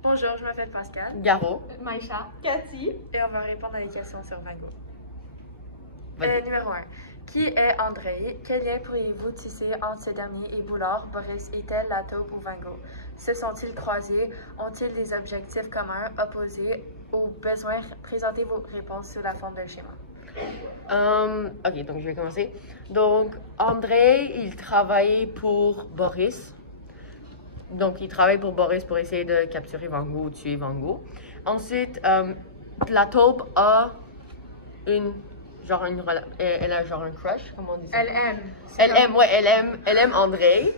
Bonjour, je m'appelle Pascal. Garo. Maïcha. Cathy. Et on va répondre à des questions sur Van Gogh. Vas-y. Numéro 1. Qui est André? Quel lien pourriez-vous tisser entre ce dernier et Boulard, Boris, Eitel, Lataupe ou Van Gogh? Se sont-ils croisés? Ont-ils des objectifs communs, opposés ou besoin? Présentez vos réponses sous la forme d'un schéma. Ok, donc je vais commencer. Donc, André, il travaillait pour Boris. Donc, il travaille pour Boris pour essayer de capturer Van Gogh ou tuer Van Gogh. Ensuite, la taupe a elle a genre un crush, comment on dit ça? Elle aime André.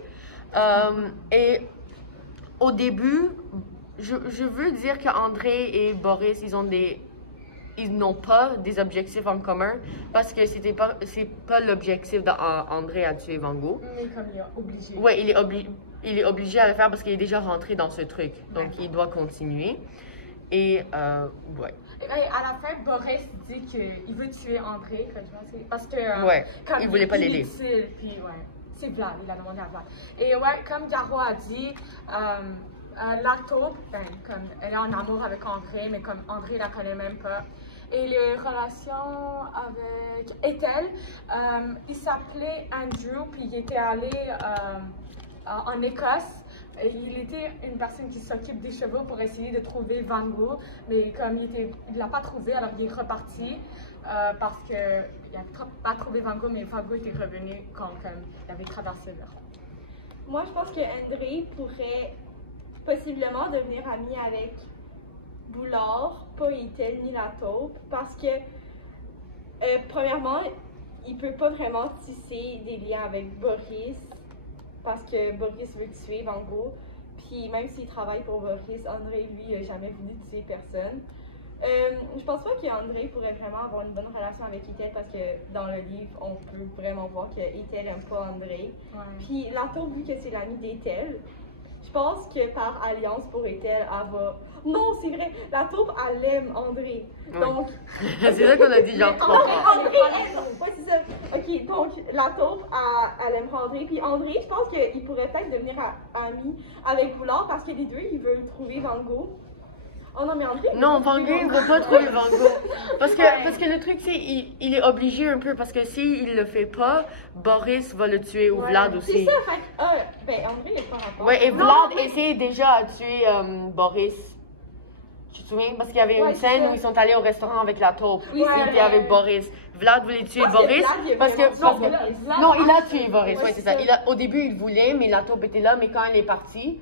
Et au début, je veux dire qu'André et Boris, ils n'ont pas des objectifs en commun parce que c'est pas l'objectif d'André à tuer Van Gogh. Mais comme il est obligé. Ouais, il est obligé à le faire parce qu'il est déjà rentré dans ce truc. Donc, il doit continuer. Et, ouais. À la fin, Boris dit qu'il veut tuer André, parce que... ouais, comme il voulait pas l'aider. Puis, ouais, c'est Vlad, il a demandé à Vlad. Et ouais, comme Garo a dit, la taupe, comme elle est en amour avec André, mais comme André la connaît même pas. Et les relations avec Eitel, il s'appelait Andrew, puis il était allé en Écosse. Et il était une personne qui s'occupe des chevaux pour essayer de trouver Van Gogh, mais comme il ne l'a pas trouvé, alors il est reparti parce qu'il n'a pas trouvé Van Gogh, mais Van Gogh était revenu quand il avait traversé le rond. Moi, je pense que André pourrait possiblement devenir ami avec Boulard, pas Eitel ni la taupe, parce que, premièrement, il ne peut pas vraiment tisser des liens avec Boris, parce que Boris veut tuer Van Gogh. Puis même s'il travaille pour Boris, André, lui, n'a jamais voulu tuer personne. Je pense pas qu'André pourrait vraiment avoir une bonne relation avec Eitel parce que dans le livre, on peut vraiment voir que Eitel n'aime pas André. Ouais. Puis la taupe, vu que c'est l'ami d'Eitel, je pense que par alliance pour Eitel, elle va... Non, c'est vrai, la taupe, elle aime André. Ouais. Donc... c'est ça qu'on a dit genre trois fois. André aime... Ouais, c'est ça. Ok, donc la taupe, elle aime André. Puis André, je pense qu'il pourrait peut-être devenir ami avec Boulard parce que les deux, ils veulent trouver Van Gogh. Oh non, mais André... Non, Van Gogh ne veut pas trouver Van Gogh. Parce que le truc, c'est il est obligé un peu parce que s'il le fait pas, Boris va le tuer ou Vlad aussi. C'est ça, fait que... ben André, il n'est pas rapport. Ouais, et Vlad essaie déjà de tuer Boris. Tu te souviens? Parce qu'il y avait une scène où ils sont allés au restaurant avec la taupe. Oui, il était avec Boris. Vlad voulait tuer Boris parce que... Non, il a tué Boris, ouais, c'est ça. Au début, il voulait, mais la taupe était là. Mais quand elle est partie,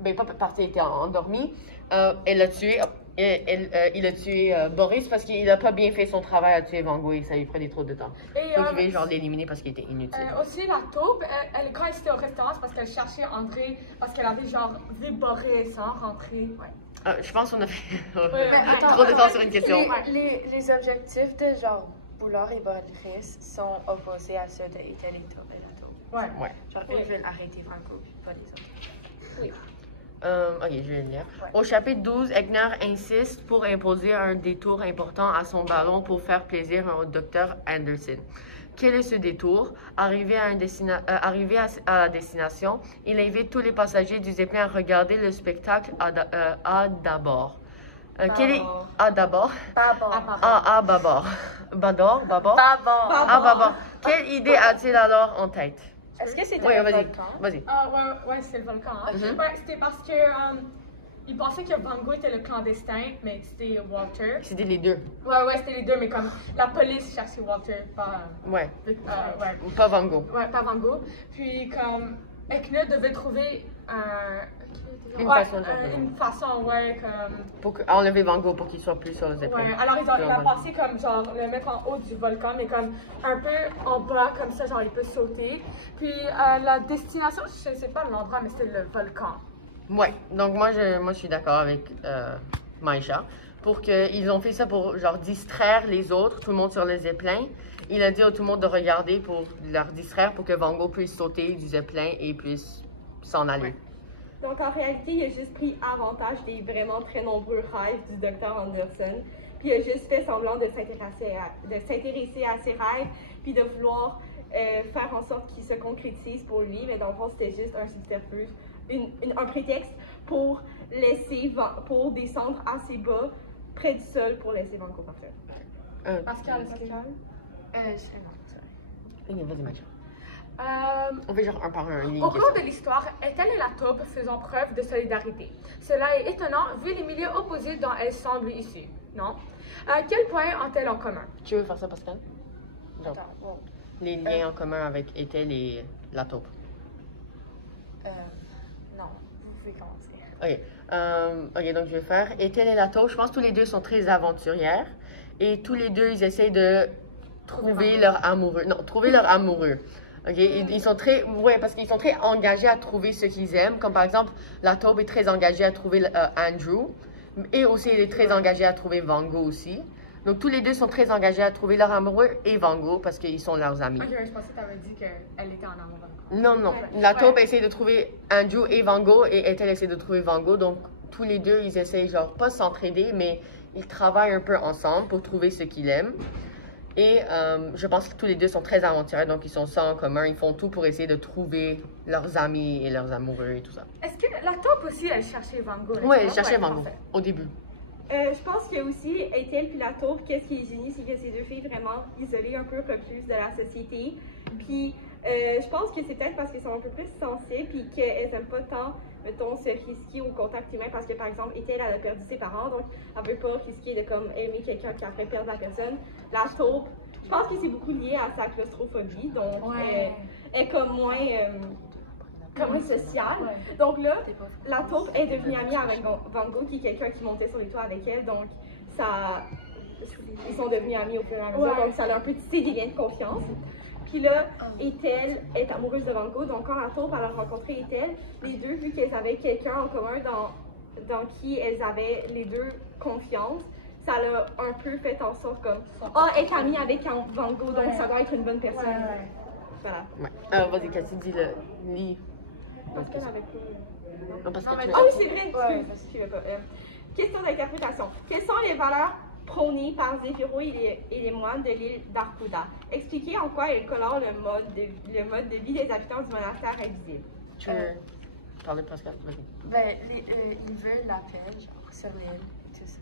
ben pas partie, elle était endormie, elle l'a tué. Il a tué Boris parce qu'il n'a pas bien fait son travail à tuer Van Gogh et ça lui prenait trop de temps. Et, donc il voulait genre l'éliminer parce qu'il était inutile. Aussi, la taupe, quand elle était au restaurant, c'est parce qu'elle cherchait André, parce qu'elle avait genre vu Boris rentrer. Ouais. Je pense qu'on a fait attends, trop de temps sur une question. Les objectifs de genre Boulard et Boris sont opposés à ceux de Eitel et la taupe. Ouais. Genre, ils veulent arrêter Van Gogh, pas les autres. Oui. Ok, je vais le lire. Ouais. Au chapitre 12, Egner insiste pour imposer un détour important à son ballon pour faire plaisir au docteur Anderson. Quel est ce détour? Arrivé à la destination, il invite tous les passagers du Zeppelin à regarder le spectacle à d'abord. Quel est à d'abord? À Babord. Babord? À Babord. Quelle idée a-t-il alors en tête? Est-ce que c'était le volcan? Vas-y. Ouais, c'est le volcan. Hein? Mm-hmm. C'était parce que il pensait que Van Gogh était le clandestin, mais c'était Walter. C'était les deux. Ouais, c'était les deux, mais comme la police cherchait Walter, pas. Pas Van Gogh. Ouais, pas Van Gogh. Puis comme Ekne devait trouver une façon, comme... Pour enlever Van Gogh pour qu'il soit plus sur le Zeppelin. Ouais, alors il a pensé comme genre le mettre en haut du volcan, mais comme un peu en bas, comme ça, genre il peut sauter. Puis la destination, je sais pas l'endroit, mais c'était le volcan. Ouais, donc moi je suis d'accord avec Maïcha. Ils ont fait ça pour genre distraire les autres, tout le monde sur le Zeppelin. Il a dit à tout le monde de regarder pour leur distraire pour que Van Gogh puisse sauter du Zeppelin et puisse s'en aller. Ouais. Donc en réalité, il a juste pris avantage des vraiment très nombreux rêves du docteur Anderson. Puis il a juste fait semblant de s'intéresser à ses rêves, puis de vouloir faire en sorte qu'ils se concrétisent pour lui. Mais dans le fond, c'était juste un subterfuge, un prétexte pour pour descendre assez bas près du sol pour laisser Vango partir. Pascal, est-ce que... c'est non, c'est Ok, vas-y, Max. On fait genre un par un. Au cours de l'histoire, Ethel et la taupe faisant preuve de solidarité. Cela est étonnant vu les milieux opposés dont elles semblent issues, non? Quels points ont-elles en commun? Tu veux faire ça, Pascal? Genre, Attends, bon. les liens en commun avec Ethel et la taupe. Non, vous pouvez commencer. Ok, donc je vais faire. Ethel et la taupe, je pense que tous les deux sont très aventurières. Et tous les deux, ils essayent de trouver leur amoureux. Non, trouver leur amoureux. Ok, ils sont très, ouais, parce qu'ils sont très engagés à trouver ce qu'ils aiment. Comme par exemple, la taupe est très engagée à trouver Andrew. Et aussi, elle est très engagée à trouver Vango aussi. Donc, tous les deux sont très engagés à trouver leur amoureux et Vango parce qu'ils sont leurs amis. Ok, je pensais que tu avais dit qu'elle était en amour avec Non, non. La taupe essaie de trouver Andrew et Vango et Ethel essaie de trouver Vango. Donc, tous les deux, ils essayent, genre, pas s'entraider, mais ils travaillent un peu ensemble pour trouver ce qu'ils aiment. Et je pense que tous les deux sont très aventuriers, donc ils sont ça en commun. Ils font tout pour essayer de trouver leurs amis et leurs amoureux et tout ça. Est-ce que la taupe aussi, elle cherchait Vango? Oui, elle cherchait Vango parfait. au début. Je pense que aussi, Ethel puis la taupe, qu'est-ce qui est génial, c'est que c'est deux filles vraiment isolées, un peu recluses de la société. Puis je pense que c'est peut-être parce qu'elles sont un peu plus sensibles, puis qu'elles n'aiment pas tant, mettons, se risquer au contact humain, parce que par exemple, Ethel, elle a perdu ses parents, donc elle ne veut pas risquer de comme aimer quelqu'un qui a fait perdre la personne. La taupe, je pense que c'est beaucoup lié à sa claustrophobie, donc elle est comme moins sociale. Ouais. Donc là, la taupe est devenue amie avec Vango, qui est quelqu'un qui montait sur les toits avec elle, donc ça, ils sont devenus amis au fur et à mesure, donc ça a un peu tissé des liens de confiance. Puis là, Ethel est amoureuse de Vango, donc quand la taupe elle a rencontré Ethel, les deux, vu qu'elles avaient quelqu'un en commun dans qui elles avaient les deux confiance, ça l'a un peu fait en sorte comme être amie avec Vango, donc ça doit être une bonne personne. Voilà. Ouais. Vas-y, Cathy, dis-le. Lis. Parce qu'elle avait pas. Non, parce que Ah tu oui, c'est vrai, je suivais pas. Question d'interprétation. Quelles sont les valeurs prônées par Zéphiro et les moines de l'île d'Arkuda? Expliquez en quoi elles colorent le mode de vie des habitants du monastère invisible. Tu veux parler, Pascal? Vas-y. Ben, ils veulent la paix, genre, sur l'île, tout ça.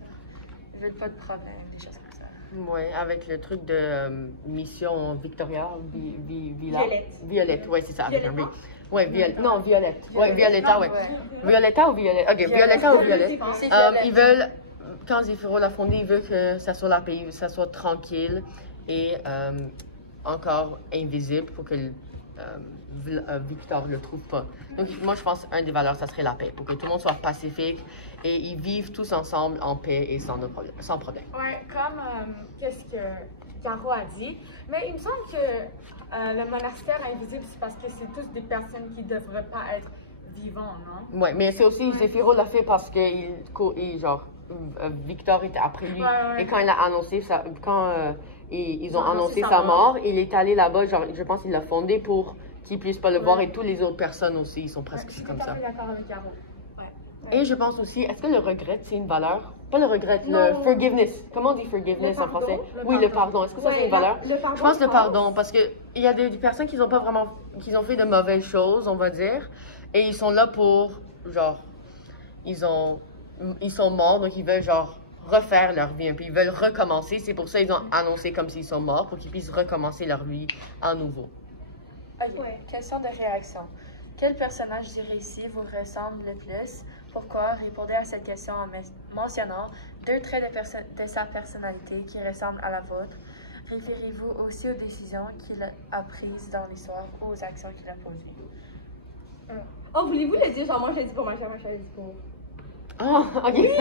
Ils veulent pas de problème, des choses comme ça. Ouais, avec le truc de mission Victoria, Violette. Violette, ouais, c'est ça. Avec un Violetta? V. Ouais, non, Violette. Ouais, Violetta, ouais. Violetta ou Violette? Ok, Violetta ou Violette. C'est Violette. Ils veulent, quand Zéphiro l'a fondé, ils veulent que ça soit la paix, que ça soit tranquille et encore invisible pour que Victor ne le trouve pas. Donc, moi, je pense qu'une des valeurs, ça serait la paix, pour que tout le monde soit pacifique et ils vivent tous ensemble en paix et sans problème. Ouais, comme qu'est-ce que Caro a dit, mais il me semble que le monastère invisible, c'est parce que c'est tous des personnes qui ne devraient pas être vivants, non? Ouais, mais c'est aussi, Zéphiro l'a fait parce que Victor était après lui. Ouais. Et quand il a annoncé ça, ils ont annoncé sa mort, il est allé là-bas, genre, je pense qu'il l'a fondé pour qu'ils puissent pas le voir et toutes les autres personnes aussi, ils sont presque comme ça. Je suis d'accord avec Caro. Et je pense aussi, est-ce que le regret, c'est une valeur? Pas le regret, le forgiveness. Comment on dit forgiveness en français? Oui, le pardon. Est-ce que ça, c'est une valeur? Je pense le pardon, parce qu'il y a des personnes qui n'ont pas vraiment, qui ont fait de mauvaises choses, on va dire, et ils sont là pour, genre, ils sont morts, donc ils veulent, genre, refaire leur vie, puis ils veulent recommencer. C'est pour ça qu'ils ont annoncé comme s'ils sont morts, pour qu'ils puissent recommencer leur vie à nouveau. Ok, question de réaction. Quel personnage du récit vous ressemble le plus? Pourquoi? Répondez à cette question en mentionnant 2 traits de sa personnalité qui ressemblent à la vôtre. Référez-vous aussi aux décisions qu'il a prises dans l'histoire ou aux actions qu'il a posées. Oh, voulez-vous le dire? Genre, moi, je l'ai dit pour ma chère, je l'ai dit pour. Ah, ok. Oui,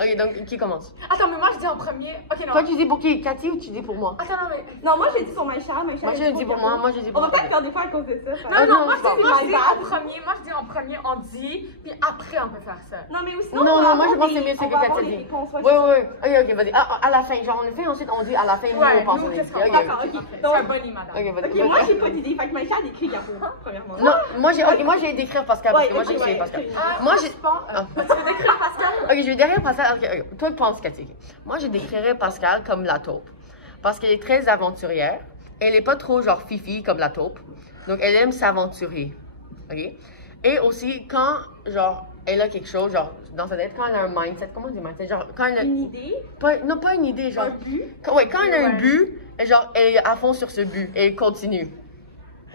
Ok, donc qui commence? Attends, mais moi je dis en premier. Ok, non. Toi, tu dis pour qui? Cathy ou tu dis pour moi? Attends, non, mais. Non, moi, je l'ai dit pour ma chère, Moi, je dis pour moi, moi, je dis On pour va moi. pas faire des fois à cause de ça. Non, moi je bon. dis en premier. Moi je dis en premier, on dit, puis après on peut faire ça. Non, mais aussi. Non, moi je pense que c'est mieux ce que Cathy dit. Oui, ok, vas-y. À la fin, genre on le fait, ensuite on dit à la fin, Ouais, nous on pense nous, on qu'est-ce dit. qu'on Ok, pense? ok. C'est un bon madame. ok, vas-y. Ok, moi, j'ai pas d'idée. Fait que ma chère a décrit Caro, premièrement. Non, moi j'ai décrire Pascal, parce que moi j'ai écrit Pascal. Moi j'ai. Tu veux décrire Pascal? Ok, je vais décrire Pascal. Ok, toi, pense Cathy. Moi, je décrirais Pascal comme la taupe. Parce qu'elle est très aventurière. Elle n'est pas trop genre fifi comme la taupe. Donc, elle aime s'aventurer. Ok? Et aussi, quand, genre, elle a quelque chose, genre, dans sa tête, quand elle a un mindset, comment on dit mindset? Genre, quand elle a... Une idée? Non, pas une idée, genre... Un but? Quand elle a un but, genre, elle est à fond sur ce but, et elle continue.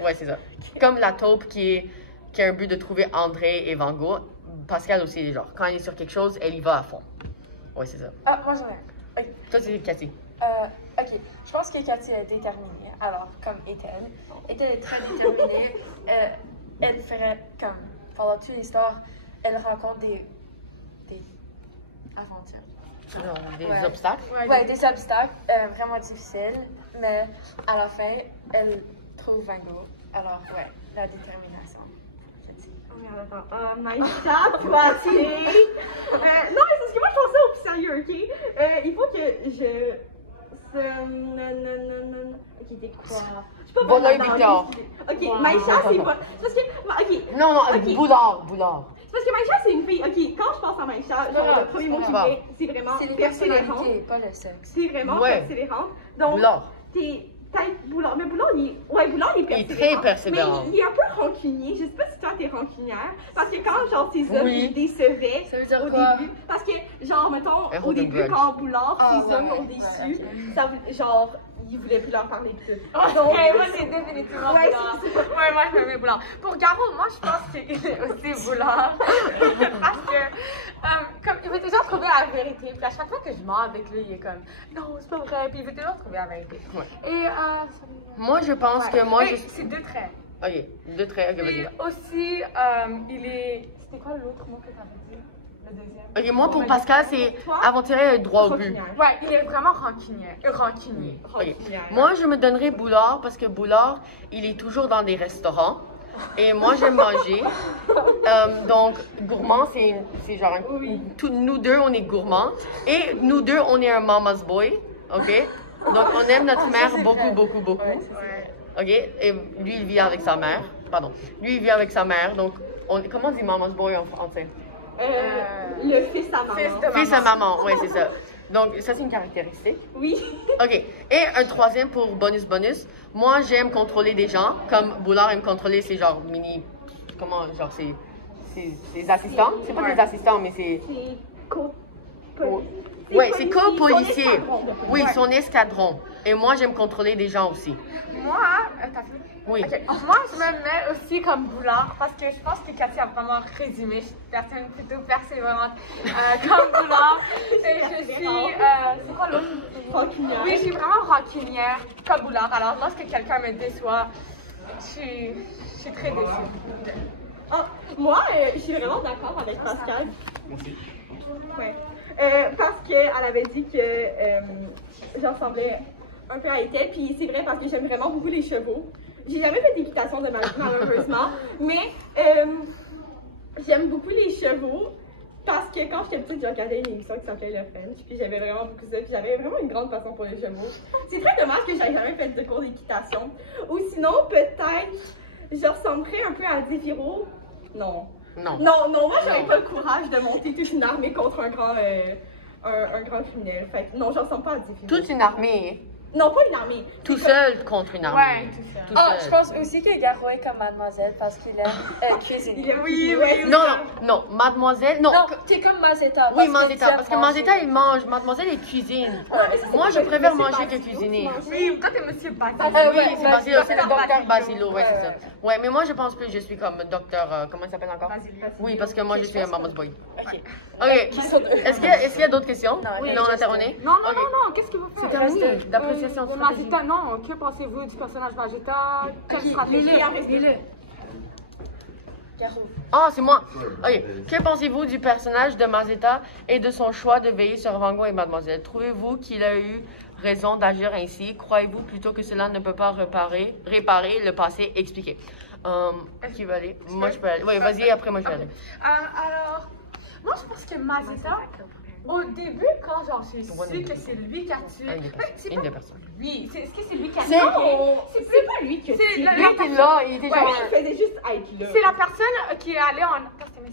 Ouais, c'est ça. Comme la taupe qui a un but de trouver André et Van Gogh, Pascal aussi, genre, quand elle est sur quelque chose, elle y va à fond. Ouais, c'est ça. Ah, moi j'en ai. Ok. Toi, c'est Cathy. Ok, je pense que Cathy est déterminée. Alors, comme Ethel. Ethel est très déterminée. Elle ferait comme, pendant toute l'histoire, elle rencontre des aventures. Genre, des Ouais. obstacles. Ouais, des obstacles vraiment difficiles. Mais à la fin, elle trouve Van Gogh. Alors, ouais, la détermination. Cathy. Oh merde, attends. Maïcha, toi, c'est... non, mais parce que moi, je pense ça au plus sérieux, ok? Il faut que je... Ok, t'es quoi? Je suis pas bonne Bollard dans Victor. Ok, Wow. Maïcha, c'est pas... C'est parce que... Ok. Non, non, Ok. Boulard. C'est parce que Maïcha, c'est une fille. Ok, quand je pense à Maïcha, genre, le premier mot qui me vient, c'est vraiment C'est les persévérante. personnalités, pas le sexe. C'est vraiment Ouais. persévérante. Donc, Boulard. t'es peut-être Boulard. Mais Boulard, il est Il est persévérant. très persévérant. Mais il est un peu rancunier. Je sais pas si toi, t'es rancunière. Parce que quand, genre, ses hommes, Oui. ils décevaient Ça veut dire au quoi? début. Parce que, genre, mettons, Un au hold début, grudge. quand Boulard, Ah, ses ouais, hommes l'ont ouais, déçu, ouais, ça, genre, ils voulaient plus leur parler de tout. Donc, moi, c'est définitivement Ouais, Boulard. Ouais, moi, je me mets Boulard. Pour Garo, moi, je pense qu'il est aussi Boulard. Parce que, comme, il veut toujours trouver la vérité. Puis à chaque fois que je mens avec lui, il est comme, non, c'est pas vrai. Puis il veut toujours trouver la vérité. Ouais. Et, Moi, je pense que moi, Et je... c'est deux traits. Ok, deux traits, ok, Et vas-y. aussi, il est. C'était quoi l'autre mot que t'avais dit? Le deuxième? Ok, moi, pour Pascal, c'est Toi? aventurier et droit au but. Rancunière. Ouais, il est vraiment rancunier. Rancunier. Ok. Moi, je me donnerais Boulard parce que Boulard, il est toujours dans des restaurants. Et moi, j'aime manger. Donc, gourmand, c'est genre... Nous deux, on est gourmands. Et nous deux, on est un mama's boy. OK? Donc, on aime notre mère beaucoup, beaucoup, beaucoup. Ouais. OK? Et lui, il vit avec sa mère. Pardon. Lui, il vit avec sa mère. Donc, comment on dit mama's boy en français? Le fils à maman. Fils de Fils à maman. Oui, c'est ça. Donc, ça, c'est une caractéristique. Oui. OK. Et un troisième pour bonus. Moi, j'aime contrôler des gens. Comme Boulard aime contrôler ces genre mini... Comment... Genre, c'est assistants. C'est pas des assistants, mais c'est... C'est co... Ouais, c'est co-policier. Son escadron de police. Oui, son escadron. Et moi, j'aime contrôler des gens aussi. Moi, t'as vu? Oui. Ok. Moi, je me mets aussi comme Boulard parce que je pense que Cathy a vraiment résumé. Je suis une personne plutôt persévérante comme Boulard. Et je suis. C'est quoi l'autre? Rancunière. Oui, je suis vraiment rancunière comme Boulard. Alors, lorsque quelqu'un me déçoit, je suis très déçue. Ah, moi, je suis vraiment d'accord avec Pascal. Moi aussi. Ouais. Parce qu'elle avait dit que j'en ressemblais un peu à Ethel, puis c'est vrai parce que j'aime vraiment beaucoup les chevaux. J'ai jamais fait d'équitation de malheureusement, mais j'aime beaucoup les chevaux parce que quand j'étais petite, j'ai regardé une émission qui s'appelait Le French, puis j'avais vraiment beaucoup ça, puis j'avais vraiment une grande passion pour les chevaux. C'est très dommage que j'aie jamais fait de cours d'équitation. Ou sinon, peut-être, je ressemblerais un peu à Zéphiro. Non. Non. Non, moi j'aurais Non. pas le courage de monter toute une armée contre un grand criminel. Fait que non, je ressemble pas à Zéphiro. Toute une armée. Non, pas une armée. Tout C'est seul contre une armée. Ouais, tout ça. Tout Ah, seul. je pense aussi que Garo est comme mademoiselle parce qu'il aime cuisiner. Il est Oui. Non, mademoiselle, non. Non, t'es comme Mazetta. Oui, parce que Mazetta, tu parce que aimes Mazetta, manger. il mange. Mademoiselle, elle cuisine. Ouais, mais ça, c'est Moi, je pas- préfère c'est manger pas que Basile, cuisiner. tu Oui, toi, t'es monsieur Basile. Ah, Oui, ouais, c'est bah, Basilo, c'est le docteur docteur Basilo. Basilo, ouais, c'est ça. Ouais. Ouais, mais moi, je pense plus que je suis comme docteur, comment il s'appelle encore? Basile. Oui, parce que moi, je suis un mama's boy. Ok. Ok, est-ce qu'il y a d'autres questions? Non, Oui, il y a on a juste- terminé? Non, Ok. qu'est-ce que vous faites? C'est terminé, d'appréciation de stratégique. Mazetta, non. Que pensez-vous du personnage Mazetta? Quelle stratégie? Lis-le. Garo. Ah, c'est moi. Ok. Que pensez-vous du personnage de Mazetta et de son choix de veiller sur Van Gogh et Mademoiselle? Trouvez-vous qu'il a eu raison d'agir ainsi? Croyez-vous plutôt que cela ne peut pas réparer le passé? Expliquez. Qui va aller? Moi, je peux aller. Oui, vas-y, après moi, je vais aller. Alors, moi, je pense que Mazetta, au début, quand genre j'ai su que c'est lui qui a tué. C'est Une pas des personnes. lui. Est-ce que c'est lui qui a tué? C'est- Non, c'est pas lui qui a C'est tué. la- Lui était là, il était Ouais, genre. Il faisait juste être là. C'est la personne qui est allée en.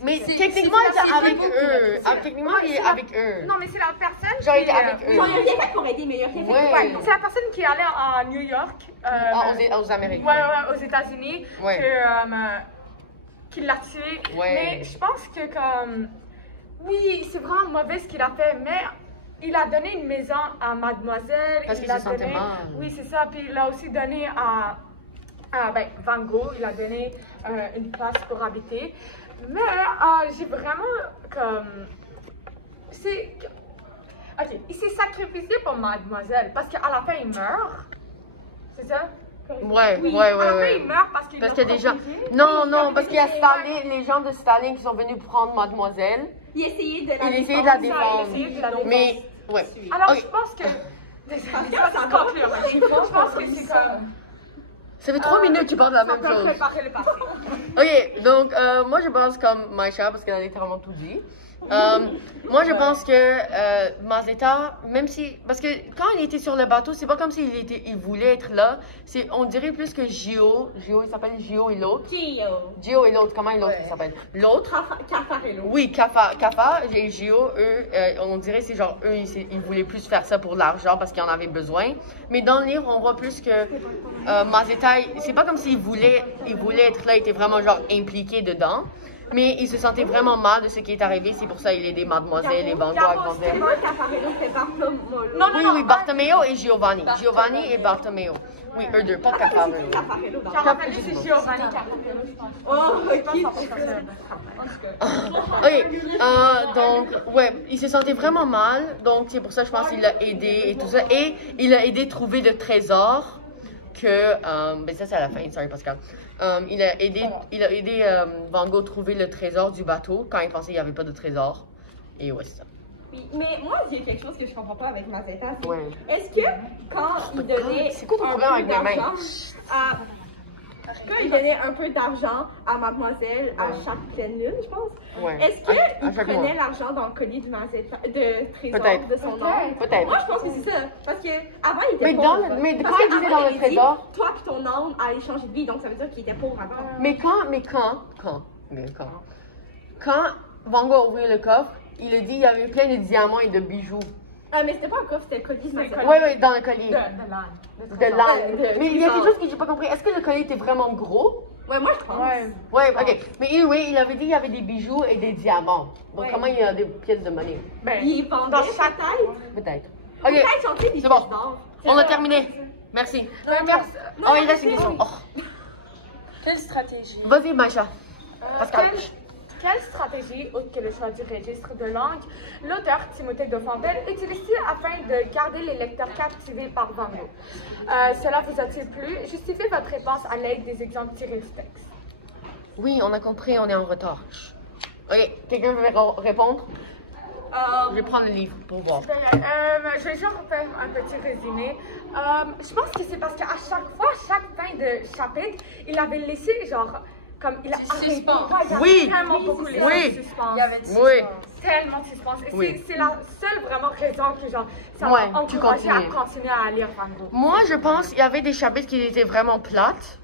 Mais c'est- techniquement, il était avec eux. c'est- Techniquement, il est avec eux. Non, mais c'est la personne Genre, il qui était avec eux. Non, il a rien fait pour aider, mais il a rien fait Ouais. pour aider. C'est la personne qui est allée à New York. Ah, aux Amériques. Ouais, aux États-Unis. Ouais. Que, qu'il l'a tué. Ouais. Mais je pense que comme... Oui, c'est vraiment mauvais ce qu'il a fait, mais il a donné une maison à Mademoiselle. Parce qu'il a se sentait donné... mal. Oui, c'est ça. Puis il a aussi donné à ben, Van Gogh, il a donné une place pour habiter. Mais j'ai vraiment comme... C'est... Ok, il s'est sacrifié pour Mademoiselle parce qu'à la fin il meurt. C'est ça? Ouais, Oui, ouais, à la fin ouais. il meurt parce qu'il Parce l'a qu'il y a des gens. protégé. Non, Oui, non, parce qu'il y a protégé. Staline, les gens de Staline qui sont venus prendre Mademoiselle. Il essayait de la Il essayait de la Il a défendre. essayé de la défendre. Mais, ouais. Alors Ok. je pense que... Désolée, que ça ça va va. conclure. Je pense que c'est comme... Ça fait 3 minutes que tu parles de la Ça même peut chose. préparer le passé. Ok, donc moi je pense comme Maïcha parce qu'elle a littéralement tout dit. Moi je pense que Mazetta, même si. Parce que quand il était sur le bateau, c'est pas comme s'il il voulait être là. On dirait plus que Gio, il s'appelle Gio et l'autre. Gio et l'autre, comment l'autre il s'appelle? L'autre? Caffarello. Oui, Kafa et Gio, eux, on dirait c'est genre eux, ils voulaient plus faire ça pour l'argent parce qu'ils en avaient besoin. Mais dans le livre, on voit plus que Mazetta, c'est pas comme s'il voulait être là, il était vraiment genre impliqué dedans. Mais il se sentait vraiment mal de ce qui est arrivé, c'est pour ça qu'il aidait Mademoiselle et Van Gogh à grandir. C'est pas Caffarello, c'est Bartolomeo. Non, Oui, oui, Bartomeo et Giovanni. Giovanni et Bartomeo. Oui, eux deux, pas Caffarello. Caffarello, Caramelli, c'est Giovanni Caramello, je pense. Oh, Je pense ok. que c'est ça. Ok, donc, ouais, il se sentait vraiment mal, donc c'est pour ça, je pense qu'il l'a aidé et tout ça. Et il a aidé à trouver le trésor que, ben ça c'est à la fin, sorry Pascal. Il a aidé Van Gogh à trouver le trésor du bateau quand il pensait qu'il n'y avait pas de trésor. Et ouais, c'est ça. Oui, mais moi, il y a quelque chose que je comprends pas avec Mazetta. c'est Ouais. Est-ce que quand il donnait C'est quoi ton un problème peu avec mes mains? d'argent à... Quand il donnait un peu d'argent à Mademoiselle à chaque pleine lune, je pense, Ouais. est-ce À qu'il chaque prenait mois. l'argent dans le colis de Mazetta, de trésor Peut-être. de son oncle? Peut-être. Moi, je pense que c'est ça. Parce que avant il était Mais pauvre. mais Parce quand que il disait avant, dans le dit, trésor, toi et ton oncle allaient changer de vie, donc ça veut dire qu'il était pauvre avant. quand Van Gogh a ouvert le coffre, il a dit qu'il y avait plein de diamants et de bijoux. Ah, mais c'était pas un coffre, c'était le colis de Mazetta. Oui, oui, dans le collier. De l'âne. De l'âne. de Mais il y a quelque trésor. chose que j'ai pas compris. Est-ce que le collier était vraiment gros? Ouais, moi je pense. Ouais. Ouais, ok. Mais oui, il avait dit qu'il y avait des bijoux et des diamants. Donc Ouais. comment il y a des pièces de monnaie? Ben, Il vendait dans chaque peut-être. Peut-être. Ou Ok, peut-être chanter des c'est bon. pièces d'or. on a terminé. Merci. Oh, il reste une question. Oh. Quelle stratégie? Vas-y, Maïcha. Pascal. Quelle stratégie, autre que le choix du registre de langue, l'auteur Timothée de Fontaine utilise-t-il afin de garder les lecteurs captivés par Van Gogh? Cela vous a-t-il plu? Justifiez votre réponse à l'aide des exemples tirés du texte. Oui, on a compris, on est en retard. Chut. Ok, quelqu'un veut répondre? Je vais prendre le livre pour voir. Je vais juste faire un petit résumé. Je pense que c'est parce qu'à chaque fois, à chaque fin de chapitre, il avait laissé genre comme il a Du arrêté. suspense. Ouais, il a Oui. vraiment beaucoup laissé Oui. de suspense. Il y avait du Oui. suspense. Tellement de suspense. Et Oui. c'est la seule vraiment raison que genre ça Ouais, m'a tu encouragé à continues. continuer à lire Van Gogh. Moi, je pense qu'il y avait des chapitres qui étaient vraiment plates,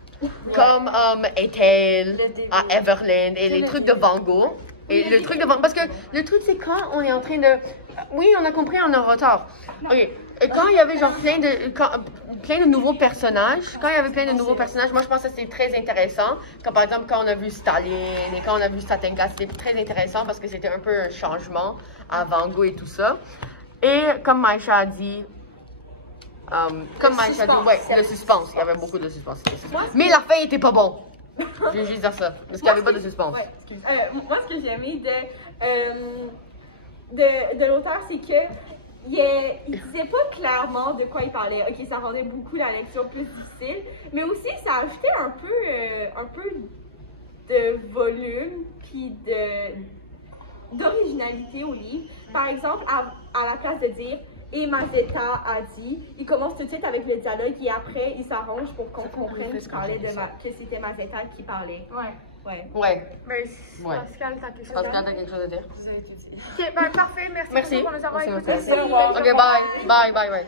comme Ethel, Le début. à Everland et les le trucs de Van Gogh. Et le truc de Van Parce que le truc, c'est quand on est en train de. Oui, on a compris, on est en retard. Ok. Et quand il y avait genre plein de nouveaux personnages, quand il y avait plein de nouveaux personnages, moi je pense que c'était très intéressant. Comme par exemple quand on a vu Staline et quand on a vu Statenka, c'était très intéressant parce que c'était un peu un changement à Van Gogh et tout ça. Et comme Maïcha a dit, ouais, le suspense, il y avait beaucoup de suspense. Mais la fin était pas bon. Je vais juste dire ça, parce qu'il n'y avait pas de suspense. Ouais, excuse. Moi, ce que j'ai aimé de l'auteur, c'est que il disait pas clairement de quoi il parlait. Ok, ça rendait beaucoup la lecture plus difficile, mais aussi ça ajoutait un peu de volume puis d'originalité au livre. Par exemple, à la place de dire et Mazetta a dit, il commence tout de suite avec le dialogue et après il s'arrange pour qu'on comprenne que c'était Mazetta qui parlait. Ouais. Ouais. Ouais. Mais Ouais. Pascal, t'as quelque chose à Pascal, dire? t'as quelque chose à dire? Vous avez tout dit. Ok, ben parfait, merci Merci. beaucoup pour nous avoir Merci, écoutés. merci. Au revoir. Ok, bye. Bye.